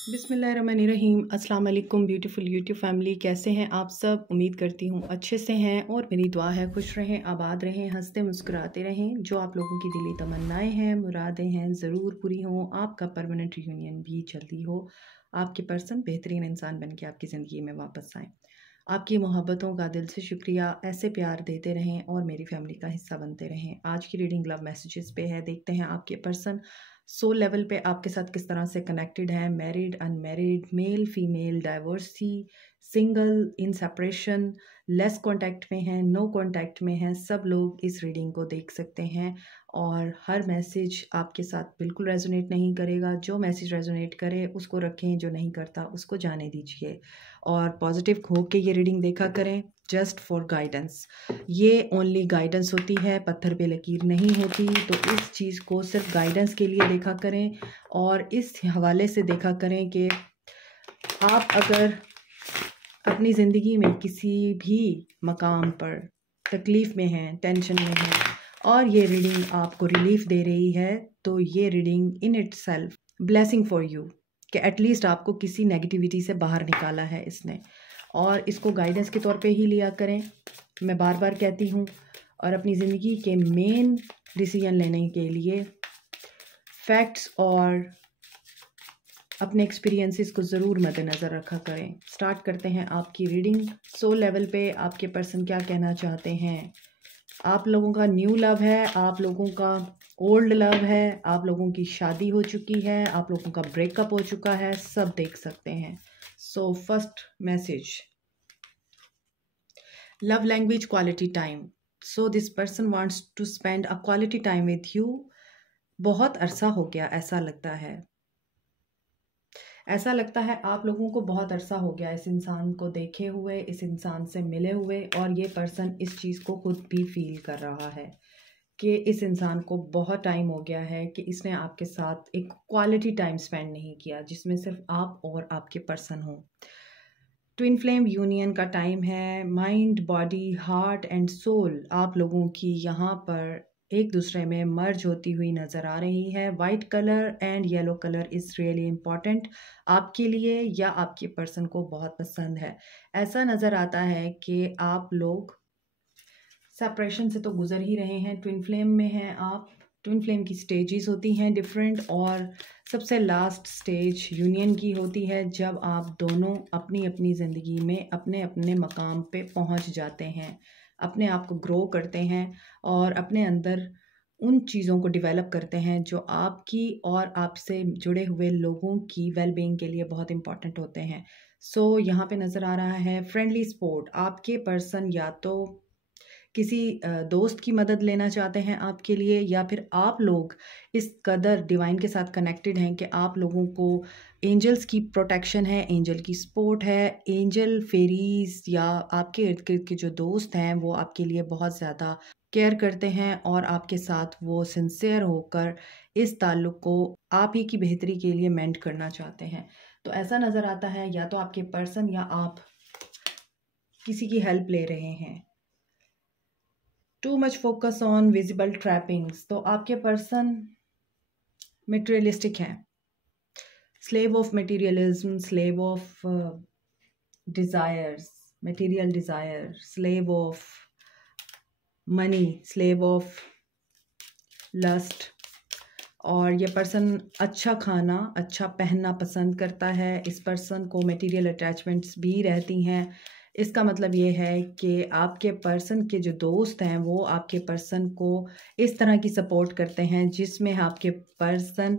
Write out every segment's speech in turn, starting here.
बिस्मिल्लाहिर्रहमानिर्रहीम। अस्सलाम वालेकुम ब्यूटीफुल यूट्यूब फैमिली, कैसे हैं आप सब? उम्मीद करती हूँ अच्छे से हैं और मेरी दुआ है खुश रहें, आबाद रहें, हंसते मुस्कुराते रहें। जो आप लोगों की दिली तमन्नाएं हैं, मुरादें हैं, ज़रूर पूरी हों। आपका परमानेंट रियूनियन भी जल्दी हो। आपके पर्सन बेहतरीन इंसान बन के आपकी ज़िंदगी में वापस आएँ। आपकी मोहब्बतों का दिल से शुक्रिया। ऐसे प्यार देते रहें और मेरी फैमिली का हिस्सा बनते रहें। आज की रीडिंग लव मैसेजेस पे है। देखते हैं आपके पर्सन सोल लेवल पे आपके साथ किस तरह से कनेक्टेड है। Married, unmarried, male, female, divorcee, single, in separation, less contact में हैं, नो कांटेक्ट में हैं, सब लोग इस रीडिंग को देख सकते हैं। और हर मैसेज आपके साथ बिल्कुल रेजोनेट नहीं करेगा। जो मैसेज रेजोनेट करे उसको रखें, जो नहीं करता उसको जाने दीजिए। और पॉजिटिव हो के ये रीडिंग देखा करें, जस्ट फॉर गाइडेंस। ये ओनली गाइडेंस होती है, पत्थर पे लकीर नहीं होती। तो इस चीज़ को सिर्फ गाइडेंस के लिए देखा करें और इस हवाले से देखा करें कि आप अगर अपनी ज़िंदगी में किसी भी मकाम पर तकलीफ़ में हैं, टेंशन में हैं और ये रीडिंग आपको रिलीफ दे रही है, तो ये reading in itself blessing for you कि एटलीस्ट आपको किसी नेगेटिविटी से बाहर निकाला है इसने। और इसको गाइडेंस के तौर पे ही लिया करें, मैं बार बार कहती हूँ। और अपनी ज़िंदगी के मेन डिसीजन लेने के लिए फैक्ट्स और अपने एक्सपीरियंसेस को ज़रूर मद्देनज़र रखा करें। स्टार्ट करते हैं आपकी रीडिंग। सोल लेवल पे आपके पर्सन क्या कहना चाहते हैं। आप लोगों का न्यू लव है, आप लोगों का ओल्ड लव है, आप लोगों की शादी हो चुकी है, आप लोगों का ब्रेकअप हो चुका है, सब देख सकते हैं। So first message, love language quality time. So this person wants to spend a quality time with you. बहुत अरसा हो गया, ऐसा लगता है। ऐसा लगता है आप लोगों को बहुत अरसा हो गया इस इंसान को देखे हुए, इस इंसान से मिले हुए। और ये पर्सन इस चीज़ को खुद भी फील कर रहा है कि इस इंसान को बहुत टाइम हो गया है कि इसने आपके साथ एक क्वालिटी टाइम स्पेंड नहीं किया, जिसमें सिर्फ आप और आपके पर्सन हो। ट्विन फ्लेम यूनियन का टाइम है। Mind, body, heart and soul आप लोगों की यहाँ पर एक दूसरे में मर्ज होती हुई नज़र आ रही है। White colour and yellow colour is really important आपके लिए, या आपके पर्सन को बहुत पसंद है। ऐसा नज़र आता है कि आप लोग सेपरेशन से तो गुजर ही रहे हैं। ट्विन फ्लेम में हैं आप। ट्विन फ्लेम की स्टेजेस होती हैं डिफरेंट, और सबसे लास्ट स्टेज यूनियन की होती है, जब आप दोनों अपनी अपनी ज़िंदगी में अपने अपने मकाम पे पहुंच जाते हैं, अपने आप को ग्रो करते हैं और अपने अंदर उन चीज़ों को डेवलप करते हैं जो आपकी और आपसे जुड़े हुए लोगों की वेलबींग के लिए बहुत इंपॉर्टेंट होते हैं। सो यहाँ पे नज़र आ रहा है फ्रेंडली सपोर्ट। आपके पर्सन या तो किसी दोस्त की मदद लेना चाहते हैं आपके लिए, या फिर आप लोग इस कदर डिवाइन के साथ कनेक्टेड हैं कि आप लोगों को एंजल्स की प्रोटेक्शन है, एंजल की सपोर्ट है। एंजल, फेरीज या आपके इर्द गिर्द के जो दोस्त हैं वो आपके लिए बहुत ज़्यादा केयर करते हैं और आपके साथ वो सिंसियर होकर इस ताल्लुक़ को आप ही की बेहतरी के लिए मेंट करना चाहते हैं। तो ऐसा नज़र आता है या तो आपके पर्सन या आप किसी की हेल्प ले रहे हैं। Too much focus on visible trappings. तो आपके पर्सन मटेरियलिस्टिक हैं, slave of materialism, slave of desires, material desire, slave of money, slave of lust. और ये पर्सन अच्छा खाना, अच्छा पहनना पसंद करता है। इस पर्सन को मटेरियल अटैचमेंट्स भी रहती हैं। इसका मतलब ये है कि आपके पर्सन के जो दोस्त हैं वो आपके पर्सन को इस तरह की सपोर्ट करते हैं जिसमें आपके पर्सन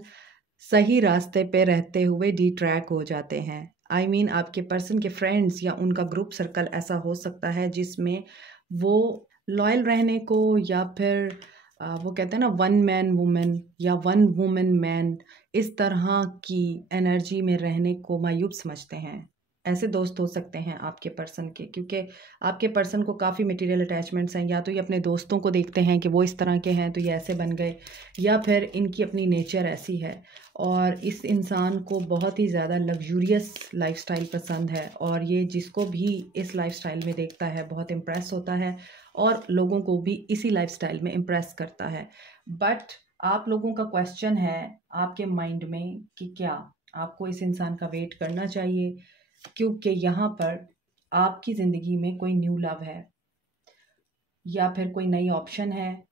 सही रास्ते पे रहते हुए डिट्रैक हो जाते हैं। आई मीन आपके पर्सन के फ्रेंड्स या उनका ग्रुप सर्कल ऐसा हो सकता है जिसमें वो लॉयल रहने को, या फिर वो कहते हैं ना वन मैन वुमेन या वन वुमेन मैन, इस तरह की एनर्जी में रहने को मायूब समझते हैं। ऐसे दोस्त हो सकते हैं आपके पर्सन के, क्योंकि आपके पर्सन को काफ़ी मटेरियल अटैचमेंट्स हैं। या तो ये अपने दोस्तों को देखते हैं कि वो इस तरह के हैं तो ये ऐसे बन गए, या फिर इनकी अपनी नेचर ऐसी है। और इस इंसान को बहुत ही ज़्यादा लग्जूरियस लाइफस्टाइल पसंद है, और ये जिसको भी इस लाइफस्टाइल में देखता है बहुत इम्प्रेस होता है और लोगों को भी इसी लाइफस्टाइल में इम्प्रेस करता है। बट आप लोगों का क्वेश्चन है आपके माइंड में कि क्या आपको इस इंसान का वेट करना चाहिए, क्योंकि यहाँ पर आपकी ज़िंदगी में कोई न्यू लव है या फिर कोई नई ऑप्शन है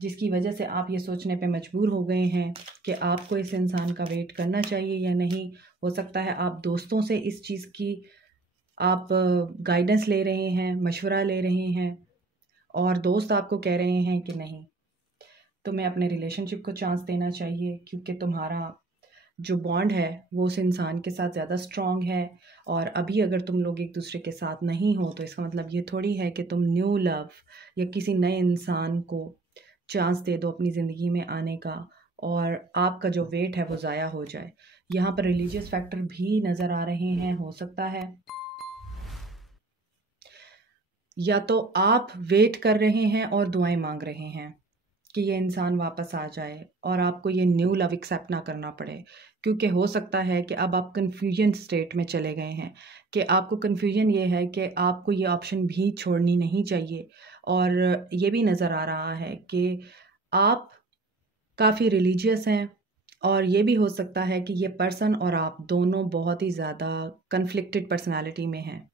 जिसकी वजह से आप ये सोचने पे मजबूर हो गए हैं कि आपको इस इंसान का वेट करना चाहिए या नहीं। हो सकता है आप दोस्तों से इस चीज़ की आप गाइडेंस ले रहे हैं, मशवरा ले रहे हैं और दोस्त आपको कह रहे हैं कि नहीं, तुम्हें अपने रिलेशनशिप को चांस देना चाहिए, क्योंकि तुम्हारा जो बॉन्ड है वो उस इंसान के साथ ज़्यादा स्ट्रॉन्ग है। और अभी अगर तुम लोग एक दूसरे के साथ नहीं हो तो इसका मतलब ये थोड़ी है कि तुम न्यू लव या किसी नए इंसान को चांस दे दो अपनी ज़िंदगी में आने का और आपका जो वेट है वो ज़ाया हो जाए। यहाँ पर रिलीजियस फैक्टर भी नज़र आ रहे हैं। हो सकता है या तो आप वेट कर रहे हैं और दुआएं मांग रहे हैं कि ये इंसान वापस आ जाए और आपको ये न्यू लव एक्सेप्ट ना करना पड़े, क्योंकि हो सकता है कि अब आप कन्फ्यूजन स्टेट में चले गए हैं कि आपको कन्फ्यूजन ये है कि आपको ये ऑप्शन भी छोड़नी नहीं चाहिए। और ये भी नज़र आ रहा है कि आप काफ़ी रिलीजियस हैं और ये भी हो सकता है कि ये पर्सन और आप दोनों बहुत ही ज़्यादा कन्फ्लिक्टेड पर्सनालिटी में हैं।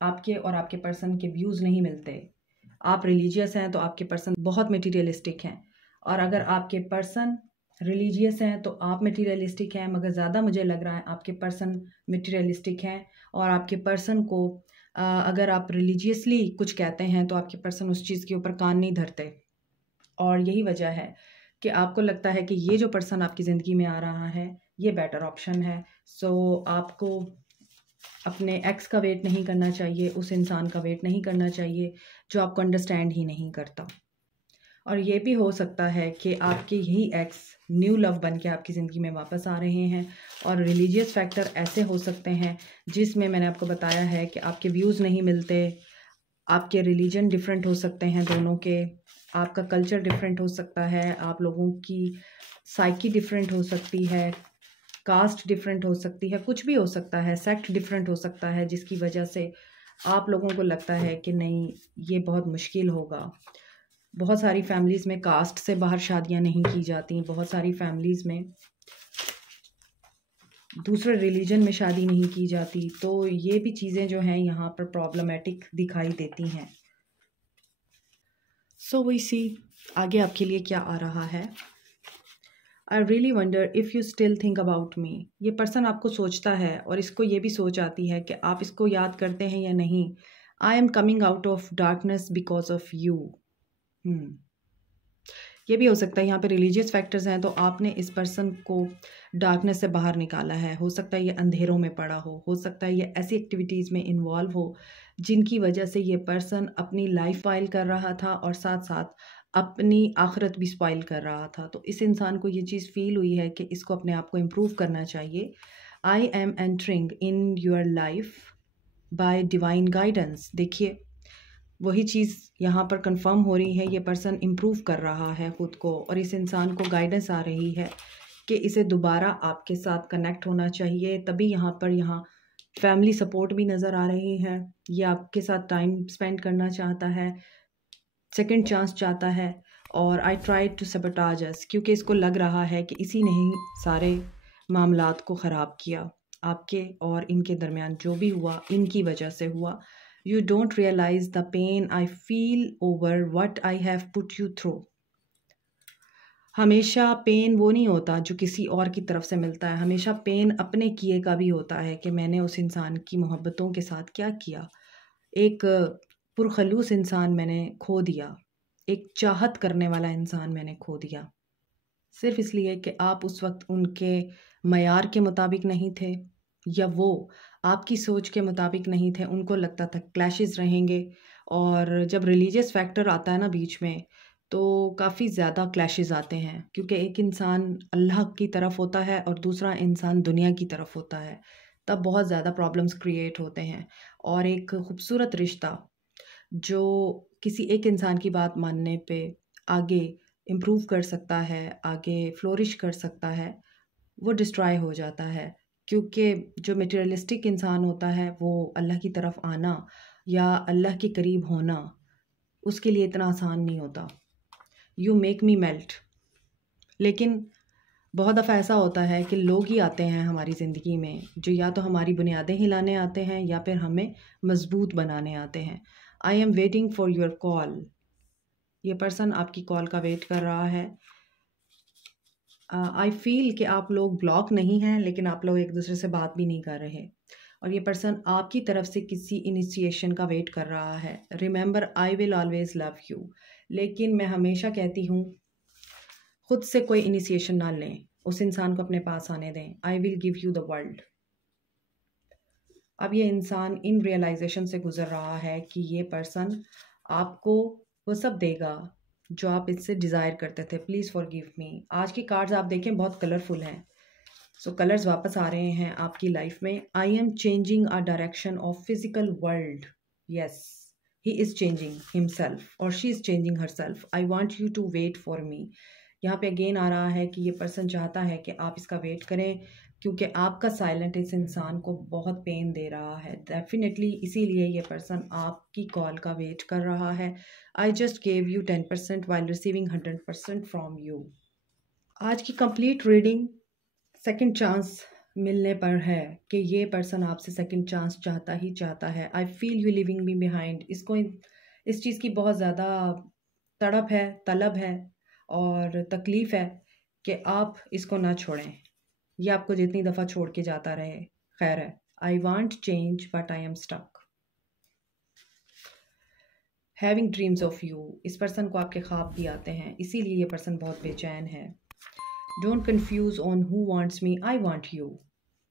आपके और आपके पर्सन के व्यूज़ नहीं मिलते। आप रिलीजियस हैं तो आपके पर्सन बहुत मटीरियलिस्टिक हैं, और अगर आपके पर्सन रिलीजियस हैं तो आप मटीरियलिस्टिक हैं, मगर ज़्यादा मुझे लग रहा है आपके पर्सन मटीरियलिस्टिक हैं। और आपके पर्सन को अगर आप रिलीजियसली कुछ कहते हैं तो आपके पर्सन उस चीज़ के ऊपर कान नहीं धरते। और यही वजह है कि आपको लगता है कि ये जो पर्सन आपकी ज़िंदगी में आ रहा है ये बेटर ऑप्शन है। सो आपको अपने एक्स का वेट नहीं करना चाहिए, उस इंसान का वेट नहीं करना चाहिए जो आपको अंडरस्टैंड ही नहीं करता। और ये भी हो सकता है कि आपके ही एक्स न्यू लव बन के आपकी ज़िंदगी में वापस आ रहे हैं। और रिलीजियस फैक्टर ऐसे हो सकते हैं जिसमें मैंने आपको बताया है कि आपके व्यूज़ नहीं मिलते, आपके रिलीजन डिफरेंट हो सकते हैं दोनों के, आपका कल्चर डिफरेंट हो सकता है, आप लोगों की साइकी डिफरेंट हो सकती है, कास्ट डिफरेंट हो सकती है, कुछ भी हो सकता है, सेक्ट डिफरेंट हो सकता है, जिसकी वजह से आप लोगों को लगता है कि नहीं ये बहुत मुश्किल होगा। बहुत सारी फैमिलीज़ में कास्ट से बाहर शादियां नहीं की जाती, बहुत सारी फैमिलीज़ में दूसरे रिलीजन में शादी नहीं की जाती, तो ये भी चीज़ें जो हैं यहाँ पर प्रॉब्लमेटिक दिखाई देती हैं। सो वी सी आगे आपके लिए क्या आ रहा है। I really wonder if you still think about me. ये पर्सन आपको सोचता है और इसको ये भी सोच आती है कि आप इसको याद करते हैं या नहीं। I am coming out of darkness because of you. ये भी हो सकता है यहाँ पे रिलीजियस फैक्टर्स हैं तो आपने इस पर्सन को डार्कनेस से बाहर निकाला है। हो सकता है ये अंधेरों में पड़ा हो सकता है ये ऐसी एक्टिविटीज़ में इन्वॉल्व हो जिनकी वजह से ये पर्सन अपनी लाइफ स्पॉइल कर रहा था और साथ साथ अपनी आखिरत भी स्पॉइल कर रहा था। तो इस इंसान को ये चीज़ फील हुई है कि इसको अपने आप को इम्प्रूव करना चाहिए। I am entering in your life by divine guidance. देखिए वही चीज़ यहाँ पर कंफर्म हो रही है, ये पर्सन इम्प्रूव कर रहा है ख़ुद को और इस इंसान को गाइडेंस आ रही है कि इसे दोबारा आपके साथ कनेक्ट होना चाहिए। तभी यहाँ फैमिली सपोर्ट भी नज़र आ रही है। ये आपके साथ टाइम स्पेंड करना चाहता है, सेकंड चांस चाहता है। और आई ट्राई टू सबटाज अस, क्योंकि इसको लग रहा है कि इसी ने ही सारे मामलात को ख़राब किया। आपके और इनके दरमियान जो भी हुआ इनकी वजह से हुआ। You don't realize the pain I feel over what I have put you through. हमेशा पेन वो नहीं होता जो किसी और की तरफ से मिलता है, हमेशा पेन अपने किए का भी होता है कि मैंने उस इंसान की मोहब्बतों के साथ क्या किया। एक पुरखलूस इंसान मैंने खो दिया, एक चाहत करने वाला इंसान मैंने खो दिया, सिर्फ इसलिए कि आप उस वक्त उनके मयार के मुताबिक नहीं थे या वो आपकी सोच के मुताबिक नहीं थे। उनको लगता था क्लैशेस रहेंगे, और जब रिलीजियस फैक्टर आता है ना बीच में तो काफ़ी ज़्यादा क्लैशेस आते हैं, क्योंकि एक इंसान अल्लाह की तरफ होता है और दूसरा इंसान दुनिया की तरफ होता है। तब बहुत ज़्यादा प्रॉब्लम्स क्रिएट होते हैं। और एक खूबसूरत रिश्ता जो किसी एक इंसान की बात मानने पे आगे इम्प्रूव कर सकता है, आगे फ्लोरिश कर सकता है, वो डिस्ट्रॉय हो जाता है। क्योंकि जो मटेरियलिस्टिक इंसान होता है वो अल्लाह की तरफ आना या अल्लाह के करीब होना उसके लिए इतना आसान नहीं होता। You make me melt. लेकिन बहुत दफ़ा ऐसा होता है कि लोग ही आते हैं हमारी ज़िंदगी में जो या तो हमारी बुनियादें हिलाने आते हैं या फिर हमें मज़बूत बनाने आते हैं। I am waiting for your call. ये पर्सन आपकी कॉल का वेट कर रहा है। आई फील कि आप लोग ब्लॉक नहीं हैं, लेकिन आप लोग एक दूसरे से बात भी नहीं कर रहे। और ये पर्सन आपकी तरफ से किसी इनिशिएशन का वेट कर रहा है। Remember, I will always love you. लेकिन मैं हमेशा कहती हूँ, खुद से कोई इनिशिएशन ना लें, उस इंसान को अपने पास आने दें। I will give you the world. अब ये इंसान इन रियलाइजेशन से गुजर रहा है कि ये पर्सन आपको वो सब देगा जो आप इससे डिज़ायर करते थे। Please forgive me. आज की कार्ड्स आप देखें बहुत कलरफुल हैं। सो कलर्स वापस आ रहे हैं आपकी लाइफ में। I am changing a direction of physical world. Yes, he is changing himself और she is changing herself. I want you to wait for me. यहाँ पे अगेन आ रहा है कि ये पर्सन चाहता है कि आप इसका वेट करें, क्योंकि आपका साइलेंट इस इंसान को बहुत पेन दे रहा है। डेफिनेटली इसीलिए ये पर्सन आपकी कॉल का वेट कर रहा है। I just gave you 10% while receiving 100% from you. आज की कंप्लीट रीडिंग सेकंड चांस मिलने पर है कि ये पर्सन आपसे सेकंड चांस चाहता ही चाहता है। I feel you living me behind. इसको इस चीज़ की बहुत ज़्यादा तड़प है, तलब है और तकलीफ़ है कि आप इसको ना छोड़ें। ये आपको जितनी दफ़ा छोड़ के जाता रहे, खैर है। I want change but I am stuck. Having dreams of you. इस पर्सन को आपके ख्वाब भी आते हैं, इसीलिए ये पर्सन बहुत बेचैन है। Don't confuse on who wants me, I want you.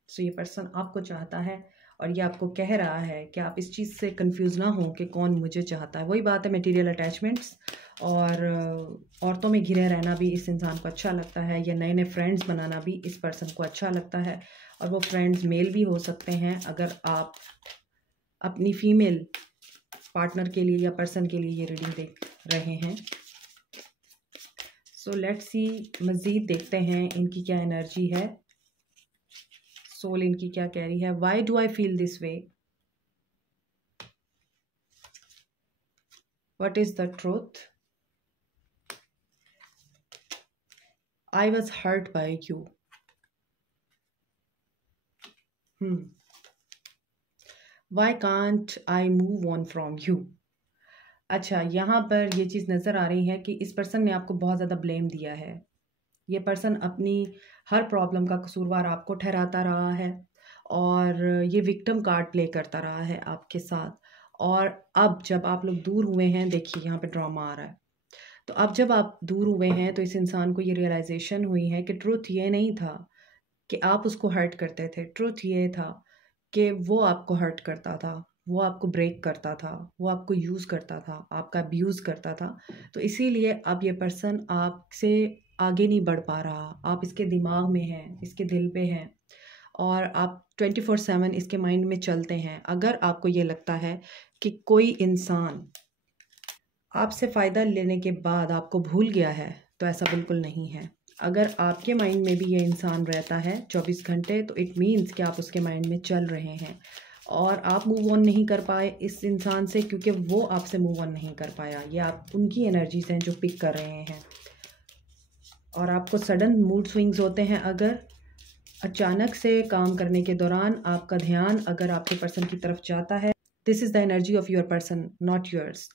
So ये पर्सन आपको चाहता है और ये आपको कह रहा है कि आप इस चीज़ से कंफ्यूज ना हो कि कौन मुझे चाहता है। वही बात है, मटेरियल अटैचमेंट्स और औरतों में घिरे रहना भी इस इंसान को अच्छा लगता है, या नए नए फ्रेंड्स बनाना भी इस पर्सन को अच्छा लगता है। और वो फ्रेंड्स मेल भी हो सकते हैं अगर आप अपनी फीमेल पार्टनर के लिए या पर्सन के लिए ये रीडिंग देख रहे हैं। सो लेट्स सी, मज़ीद देखते हैं इनकी क्या एनर्जी है, सोल इनकी क्या कह रही है। Why do I feel this way, what is the truth, I was hurt by you. Why can't I move on from you. अच्छा, यहाँ पर ये चीज़ नज़र आ रही है कि इस पर्सन ने आपको बहुत ज़्यादा ब्लेम दिया है। ये पर्सन अपनी हर प्रॉब्लम का कसूरवार आपको ठहराता रहा है और ये विक्टिम कार्ड प्ले करता रहा है आपके साथ। और अब जब आप लोग दूर हुए हैं, देखिए यहाँ पे ड्रामा आ रहा है, तो अब जब आप दूर हुए हैं तो इस इंसान को ये रियलाइजेशन हुई है कि ट्रुथ ये नहीं था कि आप उसको हर्ट करते थे। ट्रुथ ये था कि वो आपको हर्ट करता था, वो आपको ब्रेक करता था, वो आपको यूज़ करता था, आपका अब्यूज़ करता था। तो इसीलिए अब ये पर्सन आपसे आगे नहीं बढ़ पा रहा। आप इसके दिमाग में हैं, इसके दिल पे हैं और आप 24/7 इसके माइंड में चलते हैं। अगर आपको ये लगता है कि कोई इंसान आपसे फ़ायदा लेने के बाद आपको भूल गया है, तो ऐसा बिल्कुल नहीं है। अगर आपके माइंड में भी ये इंसान रहता है 24 घंटे, तो इट मीन्स कि आप उसके माइंड में चल रहे हैं और आप मूव ऑन नहीं कर पाए इस इंसान से, क्योंकि वो आपसे मूव ऑन नहीं कर पाया। ये आप उनकी एनर्जीज हैं जो पिक कर रहे हैं और आपको सडन मूड स्विंग्स होते हैं। अगर अचानक से काम करने के दौरान आपका ध्यान अगर आपके पर्सन की तरफ जाता है, this is the energy of your person, not yours.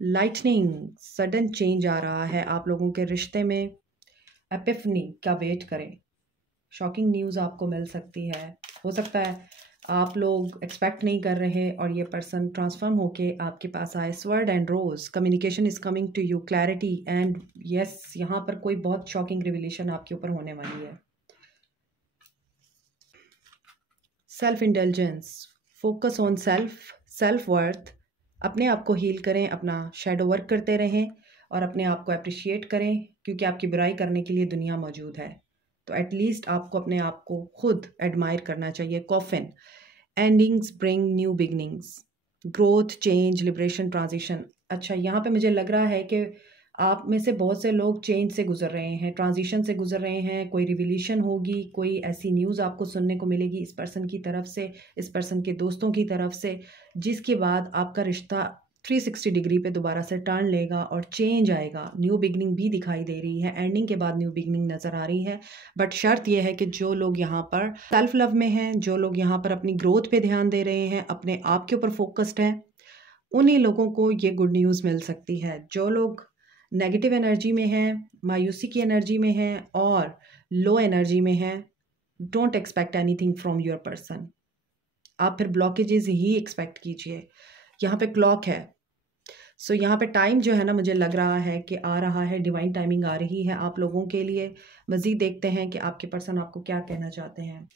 Lightning, sudden change आ रहा है आप लोगों के रिश्ते में। एपिफनी का वेट करें, शॉकिंग न्यूज़ आपको मिल सकती है। हो सकता है आप लोग एक्सपेक्ट नहीं कर रहे और ये पर्सन ट्रांसफॉर्म होके आपके पास आए। Sword and rose, communication is coming to you, clarity and yes, यहाँ पर कोई बहुत शॉकिंग रिविलेशन आपके ऊपर होने वाली है। Self intelligence, focus on self worth. अपने आप को हील करें, अपना शैडो वर्क करते रहें और अपने आप को अप्रिशिएट करें, क्योंकि आपकी बुराई करने के लिए दुनिया मौजूद है। तो एटलीस्ट आपको अपने आप को खुद एडमायर करना चाहिए। Coffin, endings bring new beginnings, growth, change, liberation, transition. अच्छा, यहाँ पे मुझे लग रहा है कि आप में से बहुत से लोग चेंज से गुजर रहे हैं, ट्रांजिशन से गुजर रहे हैं। कोई रिवोल्यूशन होगी, कोई ऐसी न्यूज़ आपको सुनने को मिलेगी इस पर्सन की तरफ से, इस पर्सन के दोस्तों की तरफ से, जिसके बाद आपका रिश्ता 360 डिग्री पे दोबारा से टर्न लेगा और चेंज आएगा। न्यू बिगनिंग भी दिखाई दे रही है, एंडिंग के बाद न्यू बिगनिंग नज़र आ रही है। बट शर्त यह है कि जो लोग यहाँ पर सेल्फ लव में हैं, जो लोग यहाँ पर अपनी ग्रोथ पे ध्यान दे रहे हैं, अपने आप के ऊपर फोकस्ड हैं, उन्हीं लोगों को ये गुड न्यूज़ मिल सकती है। जो लोग नेगेटिव एनर्जी में हैं, मायूसी की एनर्जी में हैं और लो एनर्जी में हैं, don't expect anything from your person. आप फिर ब्लॉकेजेस ही एक्सपेक्ट कीजिए। यहाँ पे क्लॉक है, सो यहाँ पे टाइम जो है ना, मुझे लग रहा है कि आ रहा है, डिवाइन टाइमिंग आ रही है आप लोगों के लिए। मज़ीद देखते हैं कि आपके पर्सन आपको क्या कहना चाहते हैं।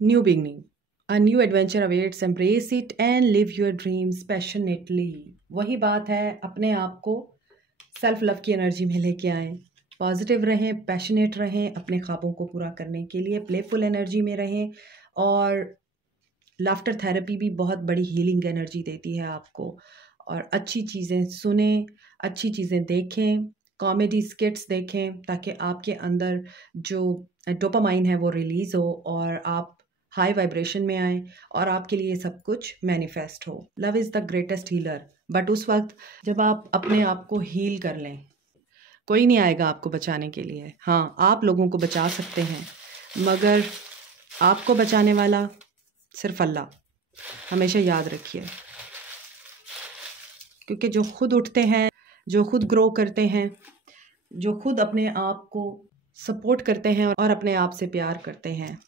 New beginning, a new adventure awaits, embrace it and live your dreams passionately. वही बात है, अपने आप को सेल्फ लव की एनर्जी में लेके आएँ, पॉजिटिव रहें, पैशनेट रहें, अपने ख्वाबों को पूरा करने के लिए प्लेफुल एनर्जी में रहें। और लाफ्टर थेरेपी भी बहुत बड़ी हीलिंग एनर्जी देती है आपको। और अच्छी चीज़ें सुनें, अच्छी चीज़ें देखें, कॉमेडी स्किट्स देखें, ताकि आपके अंदर जो डोपामाइन है वो रिलीज़ हो और आप हाई वाइब्रेशन में आए और आपके लिए सब कुछ मैनिफेस्ट हो। Love is the greatest healer. But उस वक्त जब आप अपने आप को हील कर लें, कोई नहीं आएगा आपको बचाने के लिए। हाँ, आप लोगों को बचा सकते हैं, मगर आपको बचाने वाला सिर्फ अल्लाह। हमेशा याद रखिए, क्योंकि जो खुद उठते हैं, जो खुद ग्रो करते हैं, जो खुद अपने आप को सपोर्ट करते हैं और अपने आप से प्यार करते हैं,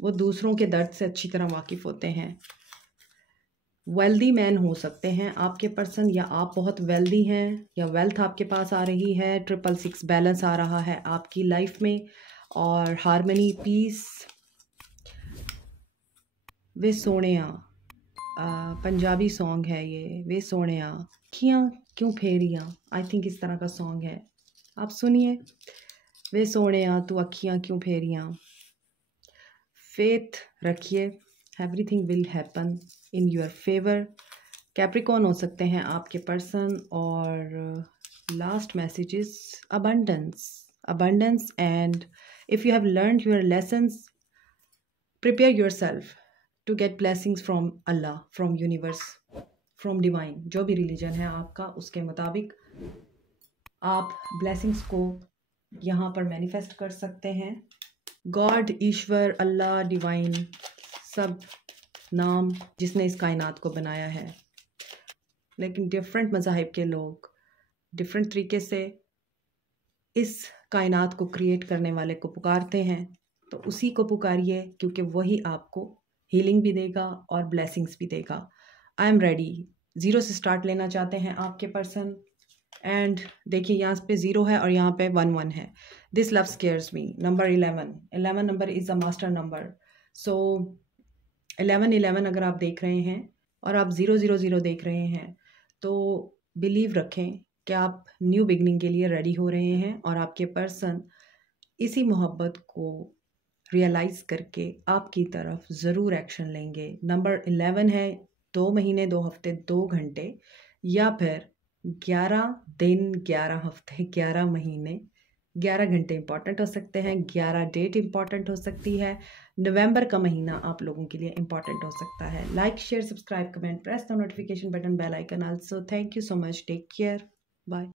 वो दूसरों के दर्द से अच्छी तरह वाकिफ़ होते हैं। वेल्दी मैन हो सकते हैं आपके पर्सन, या आप बहुत वेल्दी हैं, या वेल्थ आपके पास आ रही है। 666 बैलेंस आ रहा है आपकी लाइफ में, और हारमनी, पीस। वे सोनिया, पंजाबी सॉन्ग है ये। वे सोनिया अखियाँ क्यों फेरियाँ, आई थिंक इस तरह का सॉन्ग है, आप सुनिए। वे सोनिया तू अखियाँ क्यों फेरियाँ। फेथ रखिए, everything will happen in your favour. Capricorn हो सकते हैं आपके पर्सन। और last message is abundance, abundance. And if you have learned your lessons, prepare yourself to get blessings from Allah, from universe, from divine. जो भी religion है आपका, उसके मुताबिक आप ब्लेसिंग्स को यहाँ पर मैनिफेस्ट कर सकते हैं। गॉड, ईश्वर, अल्लाह, डिवाइन, सब नाम जिसने इस कायनात को बनाया है। लेकिन डिफरेंट मज़ाहिब के लोग डिफरेंट तरीके से इस कायनात को क्रिएट करने वाले को पुकारते हैं। तो उसी को पुकारिए, क्योंकि वही आपको हीलिंग भी देगा और ब्लेसिंग्स भी देगा। I am ready. 0 से स्टार्ट लेना चाहते हैं आपके पर्सन। एंड देखिए, यहाँ पे 0 है और यहाँ पे 1 है। This love scares me. Number 11 number is a master number. So 11 अगर आप देख रहे हैं और आप 000 देख रहे हैं, तो बिलीव रखें कि आप न्यू बिगनिंग के लिए रेडी हो रहे हैं। और आपके पर्सन इसी मोहब्बत को रियलाइज़ करके आपकी तरफ ज़रूर एक्शन लेंगे। नंबर 11 है 2 महीने 2 हफ्ते 2 घंटे, या फिर 11 दिन 11 हफ्ते 11 महीने 11 घंटे इंपॉर्टेंट हो सकते हैं। 11 डेट इंपॉर्टेंट हो सकती है। नवंबर का महीना आप लोगों के लिए इंपॉर्टेंट हो सकता है। Like, share, subscribe, comment, press the notification button, bell icon also. Thank you so much, take care, bye.